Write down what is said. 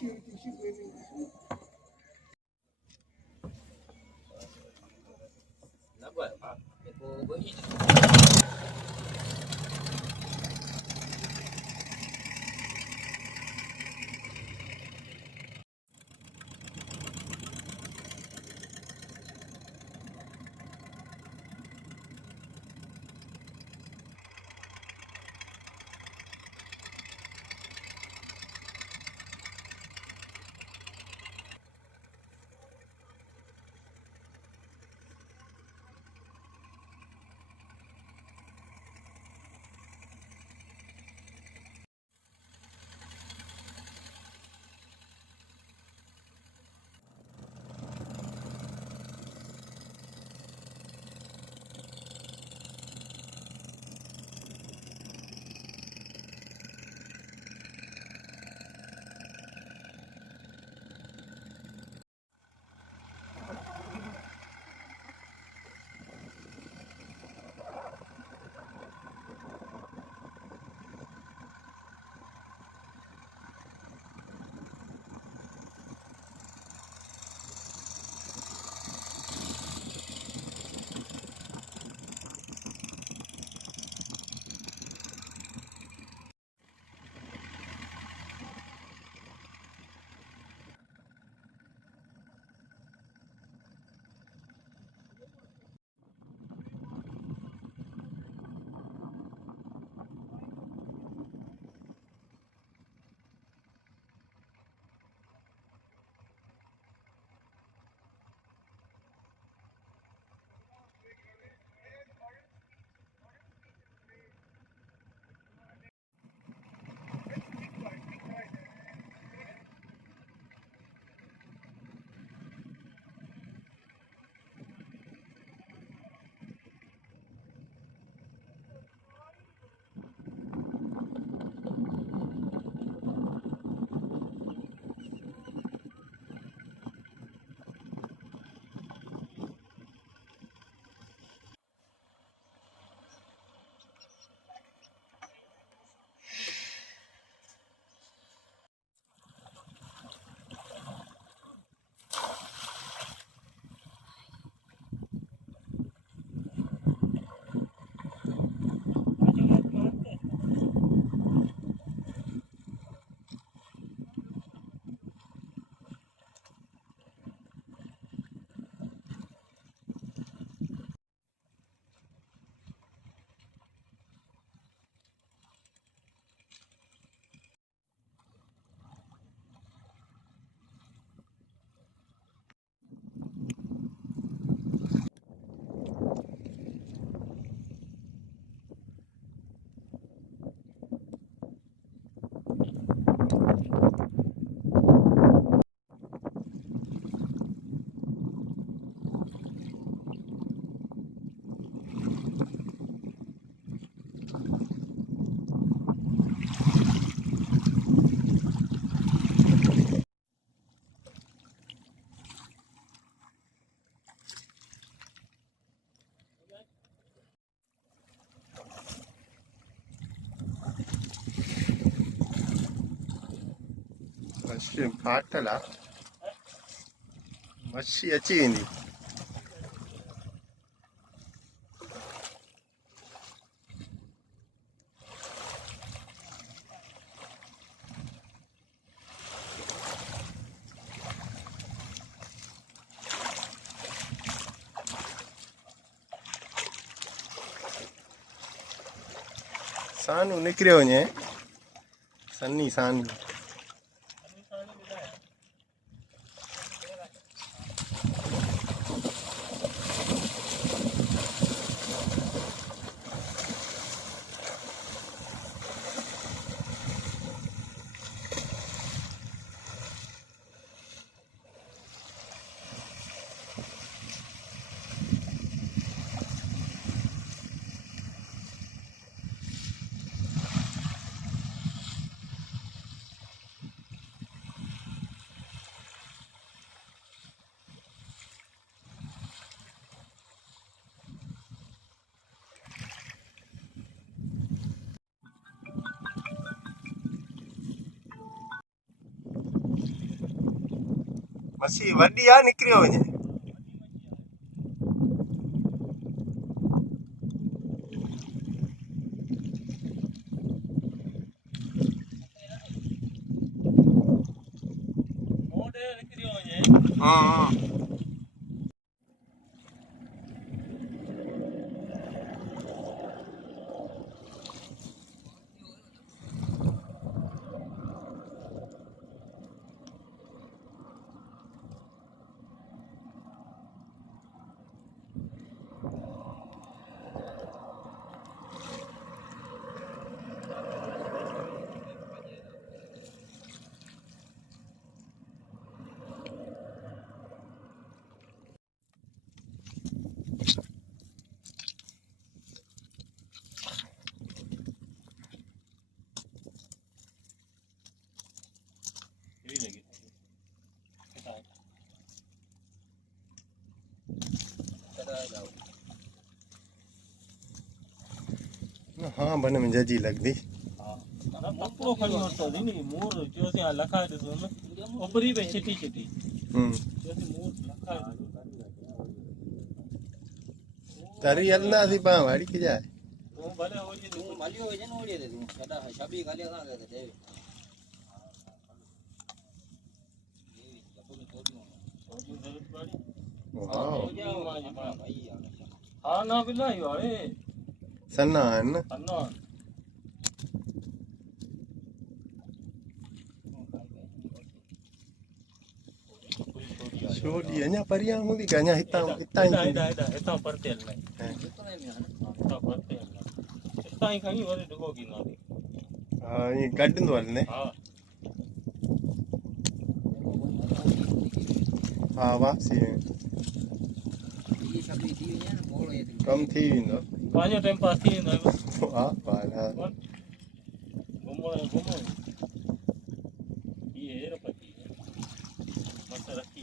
Nak buat depo beri. Machine පාටලා මස්සි ඇචින්දි Sanu ne creo ñe sanni sani मच्छी वॾी आहे निकिरियो वञे हाँ हाँ हाँ बने में जजी लगदी पकड़ो खड़ी होता है नहीं मोर जो से लखा है तो में ऊपरी पे छिटी छिटी जो से मोर लखा है तारी अल्लाह सी पा वाड़ी के जाए वो भले हो जे तू मालियो हो जे न ओड़े दे तू सदा छबी गालिया का दे दे हाँ ना बिल्ला ही वाले सन्ना है ना अन्ना छोटी अञा परियां हूंदी कि अञा हितां हितां ई हितां परते हलना हितां परते हलना हितां ई खणी वरी ढुको कींदासीं हा ईअं कढंदो हलने हा हा वापसी ये छबी थी वने न बोलो ये कम थी वेंदो पंहिंजो टाइम पास थी वेंदो आहे हा पाला घुमो घुमो ये हेर पती मत रखी